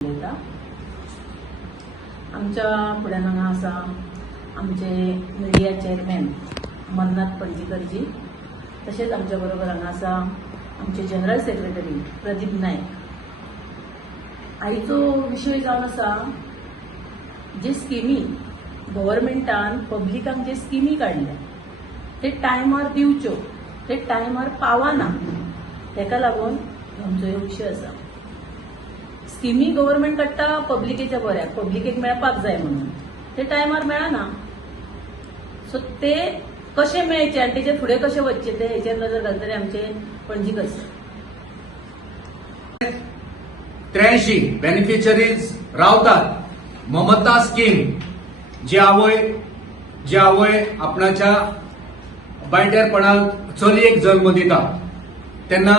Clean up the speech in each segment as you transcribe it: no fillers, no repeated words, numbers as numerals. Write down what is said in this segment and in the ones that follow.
उलयता। आमच्या फुड्यान हांगा आसा आमचे मिडिया चेअरमॅन मन्नाथ पणजीकरजी, तशेंच आमच्या बरोबर हांगा आसा आमचे जनरल सेक्रेटरी प्रदीप नायक। आयचो विशय जावन आसा जे स्किमी गव्हर्मेंटान पब्लिकांक जे स्किमी काडल्या ते टायमार दिवच्यो, ते टायमार पावना, तेका लागून आमचो ह्यो विशय आसा। स्किमी गव्हर्मेंट काडटा पब्लिकेच्या बऱ्याक, पब्लिकेक मेळपाक जाय म्हणून, ते टायमार मेळना। सो ते कशे मेळचे आनी तेचे फुडें कशे वचचे ते हेचेर नजर घालतले आमचे पणजीकर सर। 83 बेनिफिशरीज रावतात। ममता स्कीम जी आवय आपणाच्या बायटेरपणान चलयेक जल्म दिता तेन्ना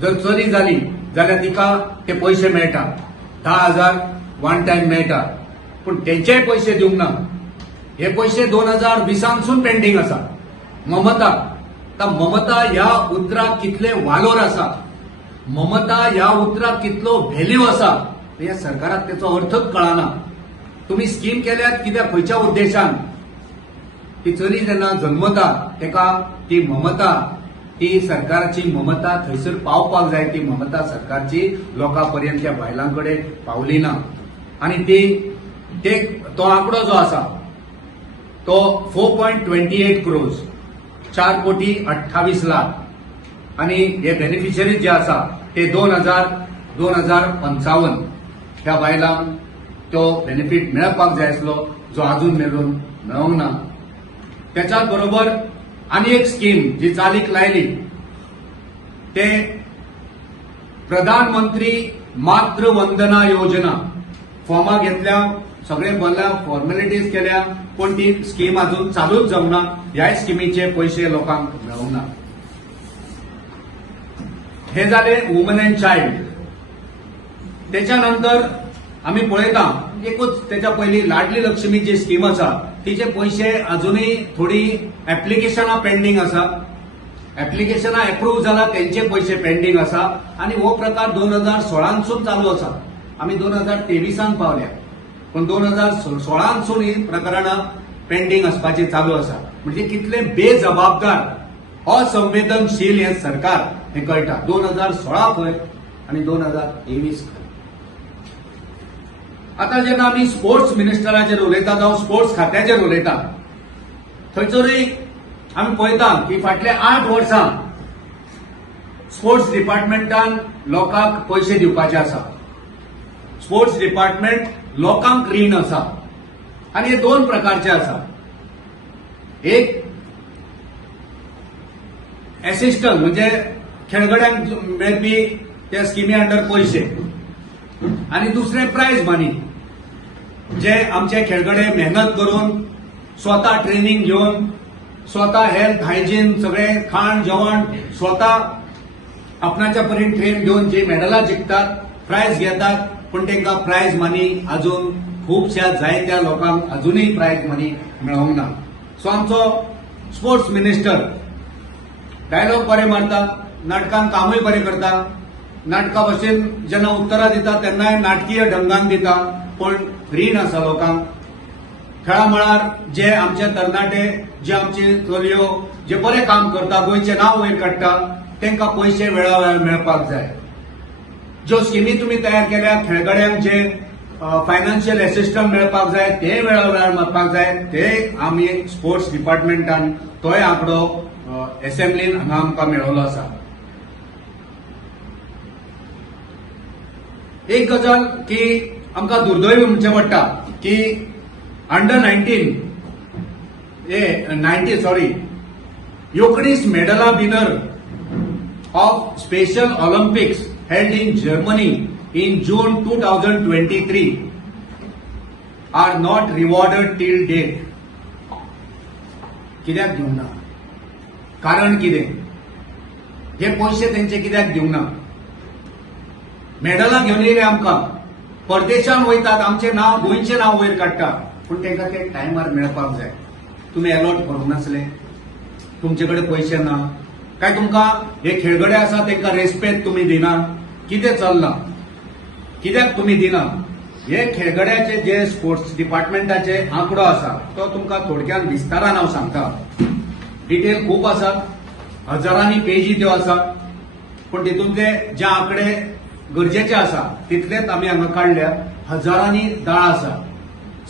जर चली जाली जाल्यार तिका ते पयशे मेळटा, 10,000 वन टायम मेळटा, पूण तेंचेय पयशे दिवंक ना। हे पयशे 2020 पेंडिंग आसा। ममता ह्या उतराक कितले वालोर आसा, ममता ह्या उतराक कितलो व्हॅल्यू आसा हे सरकाराक तेचो अर्थच कळना। तुम्ही स्कीम केल्यात कित्याक, खंयच्या उद्देशान? ती चली जेन्ना जल्मता तेका ती ममता, ती सरकारची ममता थंयसर पावपाक जाय, ती ममता सरकारची लोकांपर्यंत त्या बायलांकडे पावली ना। आणि तो आंकडो जो आसा तो 4.28 crores, 4,28,00,000, आणि हे बेनिफिशरीज जे आसा ते 2055 ह्या बायलांक तो बेनिफिट मेळपाक जाय आसलो, जो अजून मेळून मेळोंक ना। त्याच्या बरोबर आनी एक स्कीम जी चालीक लायली ते प्रधानमंत्री मातृ वंदना योजना। फॉर्मा घेतल्या, सगळे भरल्या, फॉर्मेलिटीज केल्या, पण ती स्कीम अजून चालूच जावना। ह्या स्किमीचे पयशे लोकांक मेळोंक ना। हे जाले वुमन अँड चाइल्ड। त्याच्यानंतर आम्ही पळयता एकूच त्याच्या पयली लाडली लक्ष्मी जी स्कीम आसा तिचे पयशे अजूनही थोडी ऍप्लिकेशनां पेंडिंग आसा। ऍप्लिकेशनां अप्रूव्ह जाला तेंचे पयशे पेंडिंग आसा, आणि हो प्रकार 2016 चालू आसा। आम्ही 2023 पावल्या, पण 2016 ही प्रकरणां पेंडिंग असपाची चालू आसा। म्हणजे कितले बेजबाबदार, असंवेदनशील हे सरकार हे कळटा। 2016 खंय आणि 2023 खंय। आता जेन्ना आमी स्पोर्ट्स मिनिस्टराचेर उलयता जावं स्पोर्ट्स खात्याचेर उलयता, थंयसरूय आमी पळयता की फाटल्या 8 वर्सां स्पोर्ट्स डिपार्टमेंटान लोकांक पयशे दिवपाचे आसा। स्पोर्ट्स डिपार्टमेंट लोकांक रीण आसा, आणि हे 2 प्रकारचे आसा। एक असिस्टंट म्हणजे खेळगड्यांक मेळपी त्या स्किमी अंडर पयशे, आणि दुसरे प्राइज मनी, जे आमचे खेळगडे मेहनत करून स्वतः ट्रेनिंग घेऊन, स्वतः हेल्थ हायजीन सगळे खाण जेवण स्वतः आपणाच्या परीन ट्रेन घेऊन जे मेडलां जिखतात, प्राइज घेतात, पण तांकां प्राइज मनी अजून खूपशा जायत्या लोकांक अजूनही प्राइज मनी मेळोंक ना। सो आमचो स्पोर्ट्स मिनिस्टर डायलॉग बरे मारता, नाटकांत कामूय बरे करता, नाटका भशेन जेन्ना उत्तरां दिता तेन्नाय नाटकीय ढंगान दिता, पण रीण आसा लोकांक। खेळा मळार जे आमचे तरणाटे, जे आमचे चलयो जे बरे काम करता, गोंयचे नांव वयर काडटा, तांकां पयशे वेळावेळार मेळपाक जाय। ज्यो स्किमी तुम्ही तयार केल्या, खेळगड्यांक जे फायनान्शियल असिस्टंट मेळपाक जाय ते वेळावेळार मेळपाक जाय, ते आमी स्पोर्ट्स डिपार्टमेंटान तोय आंकडो असेंब्लीन हांगा आमकां मेळयलो आसा। एक गजाल की आमकां दुर्दैव म्हणचें पडटा की अंडर 90 योकडीच मेडला winner of special Olympics held in Germany in June 2023 are not rewarded till date. कित्याक दिवंक ना? कारण कितें? हे पयशे तेंचे कित्याक दिवंक ना? मेडलां घेवन येयले आमकां, परदेशान वयतात, आमचें नांव, गोंयचें नांव वयर काडटा, पूण तांकां ते टायमार मेळपाक जाय। तुमी अलॉट करूंक नासले, तुमचे कडेन पयशे ना काय? तुमकां हे खेळगडे आसा तांकां रेस्पेक्ट तुमी दिना, कितें चल्लां? कित्याक तुमी दिना हे खेळगड्याचे जे स्पोर्ट्स डिपार्टमेंटाचे आंकडो आसा तो तुमकां थोडक्यान विस्तारान हांव सांगता. डिटेल खूप आसा, हजारांनी पेजी त्यो आसा, पण तितूंतले जे आंकडे गरजेचे आसा तितलेच आमी हांगा काडल्या. हजारांनी दाळ आसा,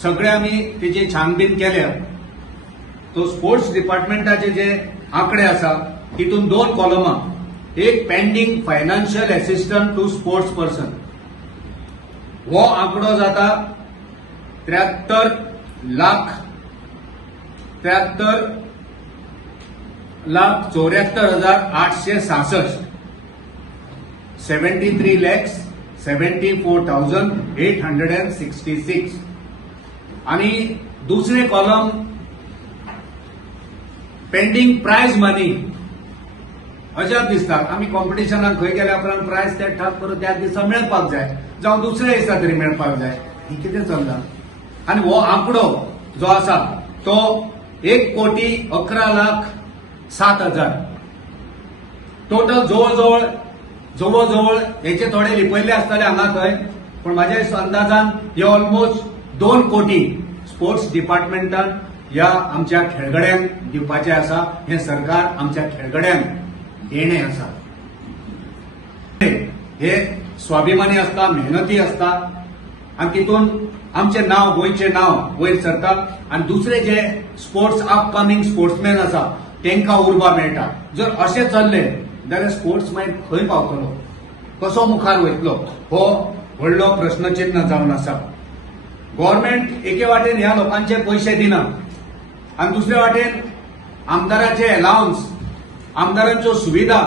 सगळे आमी तेची छानबीन केल्या. तो स्पोर्ट्स डिपार्टमेंटाचे जे आंकडे आसा तितून 2 कॉलमां, एक pending financial assistant to sports person, हो आंकडो जाता 73,74,866, 73,74,866. आणि दुसरे कॉलम पेंडिंग प्राइज मनी. अजाप दिसता आमी कॉम्पिटिशनाक खंय गेल्या उपरांत प्राइज ते ठाक करून त्या दिसा मेळपाक जाय, जावं दुसऱ्या दिसा तरी मेळपाक जाय. ही कितें चल्लां? आणि हो आंकडो जो आसा तो 1,11,07,000. टोटल जवळ हेचे थोडे लिपयल्ले आसतले हांगा थंय, पण म्हाज्या अंदाजान हे ऑलमोस्ट 2 कोटी स्पोर्ट्स डिपार्टमेंटान ह्या आमच्या खेळगड्यांक दिवपाचे आसा. हे सरकार आमच्या खेळगड्यांक देणे आसा. हे स्वाभिमानी असता, मेहनती असता, आणि तितून आमचे नाव, गोंयचे नाव वयर सरता. आणि दुसरे जे स्पोर्ट्स अपकमिंग स्पोर्ट्समॅन आसा तांकां उर्बा मेळटा. जर अशें चल्ले जाल्यार स्पोर्ट्स मागीर खंय पावतलो, कसो मुखार वयतलो, हो व्हडलो प्रश्नचिन्ह जावन आसा. गव्हर्नमेंट एके वाटेन ह्या लोकांचे पयशे दिना, आणि दुसरे वाटेन आमदाराचे अलाउन्स, आमदारांच्यो सुविधा,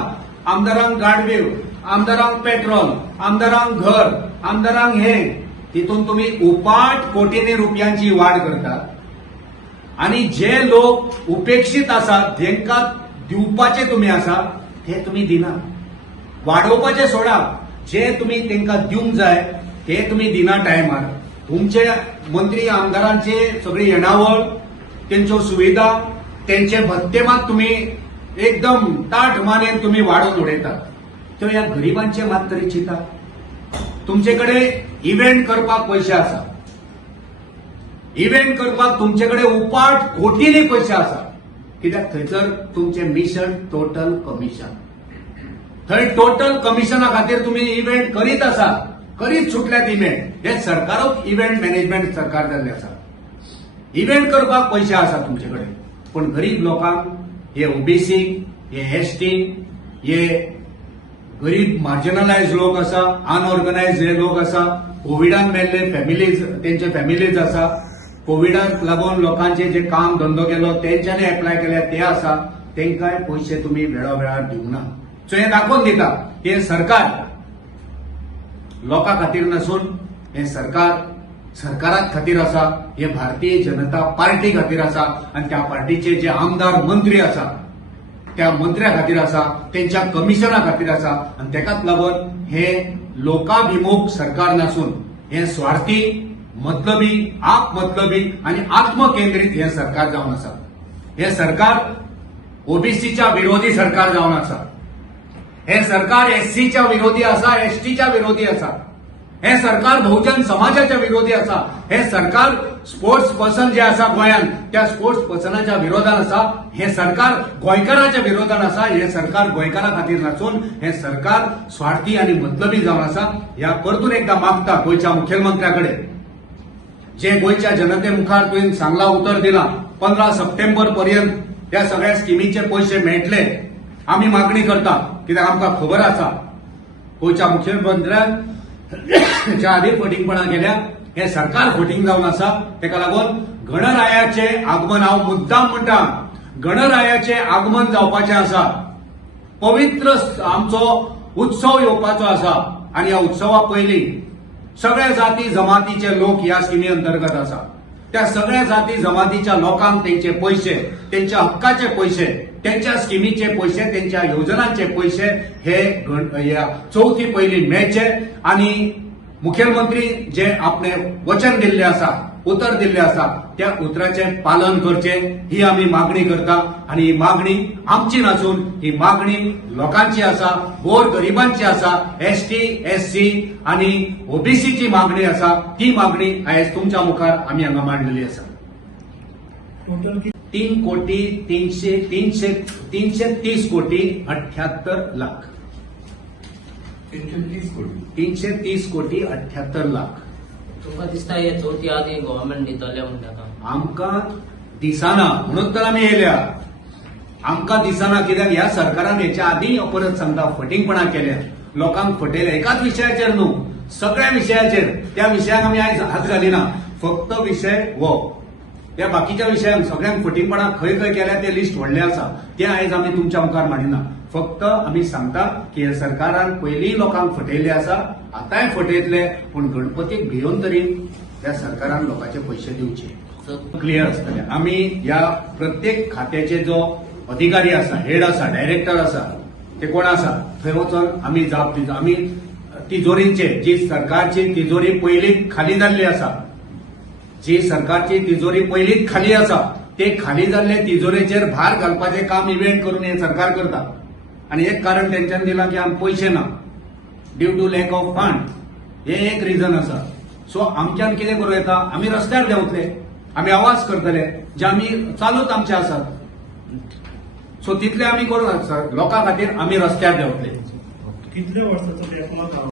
आमदारांक गाडवे, आमदारांक पेट्रोल, आमदारांक घर, आमदारांक हे, तितून तुम्ही उपाट कोटींनी रुपयांची वाड करतात. आणि जे लोक उपेक्षित आसात, जेंकां दिवपाचे तुम्ही आसा ते तुम्ही दिना. वाडोवपाचे सोडा, जे तुम्ही तांकां दिवंक जाय ते तुम्ही दिना टायमार. तुमचे मंत्री आमदारांचे सगळी येणावळ, त्यांच्यो सुविधा, त्यांचे भत्ते मात तुम्ही एकदम ताठ मानेन तुम्ही वाडोवन उडयतात. तो ह्या गरिबांचे मात तरी चिता. तुमचेकडे इव्हेंट करपाक पयशे आसा, इव्हेंट करपाक तुमचेकडे उपाट कोटींनी पयशे आसा. कित्याक थंयसर तुमचे मिशन टोटल कमिशन. थंय टोटल कमिशना खातीर तुम्ही इव्हेंट करीत आसा, करीत सुटल्यात इव्हेंट. हे सरकारूच इव्हेंट मॅनेजमेंट सरकार जाल्ले आसा. इव्हेंट करपाक पयशे आसा तुमचेकडे, पण गरीब लोकांक, हे ओबीसी, हे एसटी, हे गरीब मार्जिनलाइज लोक आसा, अनऑर्गनायझड हे लोक आसा, कोविडान मेल्ले फॅमिलीज, तेंचे फॅमिलीज आसा, कोविडाक लागून लोकांचे जे काम धंदो केलो तेंच्यांनी एप्लाय केल्या ते आसा, तेंकांय पयशे तुम्ही वेळोवेळार दिवंक ना. सो हे दाखोवन दिता हे सरकार लोकां खातीर नसून हे सरकार सरकारात खातीर आसा, हे भारतीय जनता पार्टी खातीर आसा. आणि त्या पार्टीचे जे आमदार मंत्री आसा त्या मंत्र्या खातीर आसा, त्यांच्या कमिशना खातीर आसा. आणि तेकाच लागून हे लोकाभिमुख सरकार नसून हे स्वार्थी, मतलबी, आपमतलबी आणि आत्मकेंद्रित हे सरकार जावन आसा. हे सरकार ओबीसीच्या विरोधी सरकार जावन आसा. हे सरकार एससीच्या विरोधी आसा, एसटीच्या विरोधी आसा. हे सरकार बहुजन समाजाच्या विरोधी आसा. हे सरकार स्पोर्ट्स पर्सन जे आसा गोंयांत त्या स्पोर्ट्स पर्सनाच्या विरोधात आसा. हे सरकार गोंयकाराच्या विरोधात आसा. हे सरकार गोंयकारा खातीर नसून हे सरकार स्वार्थी आणि मतलबी जावन आसा. ह्या परतून एकदा मागता गोंयच्या मुखेलमंत्र्याकडे, जे गोंयच्या जनते मुखार तुवें सांगला उतर दिला 15 सप्टेंबर पर्यंत त्या सगळ्या स्किमीचे पयशे मेळटले. आमी मागणी करता, कित्याक आमकां खबर आसा गोंयच्या मुखेलमंत्र्यान ज्या आदी फटींगपणां केल्या हे सरकार फटींग जावन आसा. तेका लागून गणरायाचे आगमन, हांव मुद्दाम म्हणटा, गणरायाचे आगमन जावपाचें आसा. पवित्र आमचो उत्सव येवपाचो आसा. आणि ह्या उत्सवा पयलीं सगळ्या जाती जमातीचे लोक ह्या स्किमी अंतर्गत आसा. त्या सगळ्या जाती जमातीच्या लोकांक तेंचे पयशे, तेंच्या हक्काचे पयशे, त्यांच्या स्किमीचे पयशे, त्यांच्या योजनांचे पयशे हे चौथी पयली मेळचे. आणि मुखेलमंत्री जे आपले वचन दिल्ले आसा उतर दिल्ले आसा त्या उतराचे पालन करचे ही आमी मागणी करता आणि ही मागणी आमची नसून ही मागणी लोकांची आसा, गोर गरिबांची आसा, एसटी, एससी आणि ओबीसीची मागणी आसा. ती मागणी आयज तुमच्या मुखार आमी हांगा मांडलेली आसा. 3,330,78,00,000 330,78,00,000. तुमकां दिसता हे चवथी आदी गव्हर्नमेंट दितले म्हण ताका आमकां दिसना म्हणून तर आमी येयल्या. आमकां दिसना कित्याक ह्या सरकारान हेच्या आदी परत सांगता फटींगपणां केल्या, लोकांक फटयल्या. एकाच विशयाचेर न्हू, सगळ्या विशयाचेर. त्या विशयाक आमी आयज हात घालिना. फक्त विशय हो. त्या बाकीच्या विशयांक सगळ्यांक फटींगपणां खंय खंय केल्या ते लिस्ट व्हडलें आसा, ते आयज आमी तुमच्या मुखार मांडिना. फक्त आमी सांगता की ह्या सरकारान पयलीं लोकांक फटयल्ले आसा, आतांय फटयतले, पूण गणपतीक भियोन तरी त्या सरकारान लोकांचे पयशे दिवचे. क्लियर आसतले. आमी ह्या प्रत्येक खात्याचे जो अधिकारी आसा, हेड आसा, डायरेक्टर आसा, ते कोण आसा थंय वचून आमी जाप दिता. आमी तिजोरींचे, जी सरकारची तिजोरी पयलींच खाली जाल्ली आसा, जी सरकारची तिजोरी पयलींच खाली आसा, ते खाली जाल्ले तिजोरेचेर भार घालपाचें काम इव्हेंट करून हे सरकार करता. आणि एक कारण तेंच्यान दिलां की आमकां पयशे ना, due to lack of fund. हे एक रिजन आसा. सो आमच्यान कितें करूं येता, आमी रस्त्यार देंवतले, आमी आवाज करतले, जे आमी चालूच आमचे आसात. सो तितले आमी करूं लोकां खातीर आमी रस्त्यार देंवतले. कितल्या वर्साचो डेव्हलप